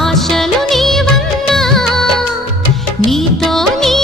ఆశలు నీతో నీ